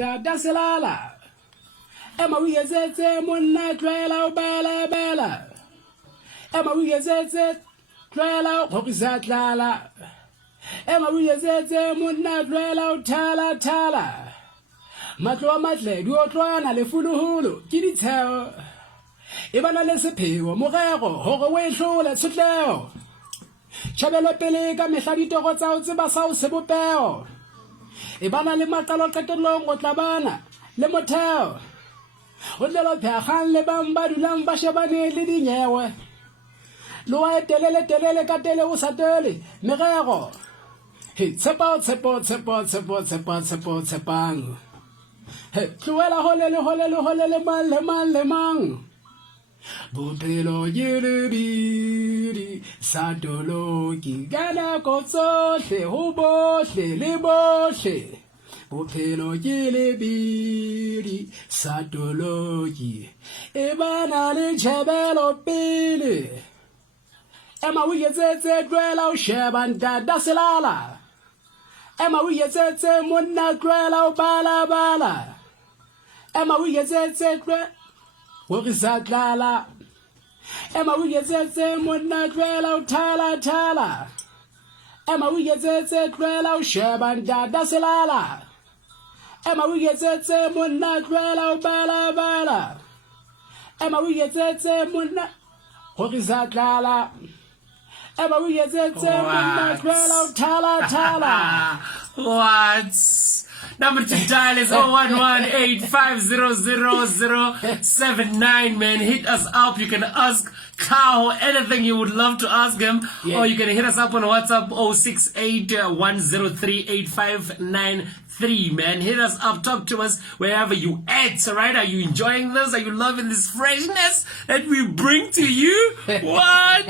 dada selala ema uyezetse monna tlwela o bela bela ema uyezetse tlwela o khokisa tlala ema uyezetse monna tlwela o thala thala matlo a matle di otlwana le fuluhulu ke ditsheo e bana le sepheo morego hore o e hlole tshotleo Chabelo pele ka mehla ditoro tsa o tseba sa o sebopeo e bana le maqalo qetelong o tla bana le motheo o tlelo phakgang le bang ba dulang ba shebane le dinyewe lo wa telele ka tele o sa tele merego he tsepang he tluela holele mang bophelo biri satoloki kana kotsohle ho bohle le bohle bophelo biri satoloki e bana le tjhebelo pele ema o yetsetse tlwela o sheba dada selala ema o yetsetse monna tlwela o bala ema o yetsetse tlwela Wokisatlala ema uyezetse monna tlwela o thala ema uyezetse tlwela o sheba dada selala ema uyezetse monna tlwela o bala ema uyezetse monna wokisatlala ema uyezetse monna tlwela o thala What? Number to dial is 011-8500-079, man. Hit us up. You can ask Kao anything you would love to ask him. Yeah. Or you can hit us up on WhatsApp 068-103-8593, man. Hit us up. Talk to us wherever you at, alright? Are you enjoying this? Are you loving this freshness that we bring to you? What?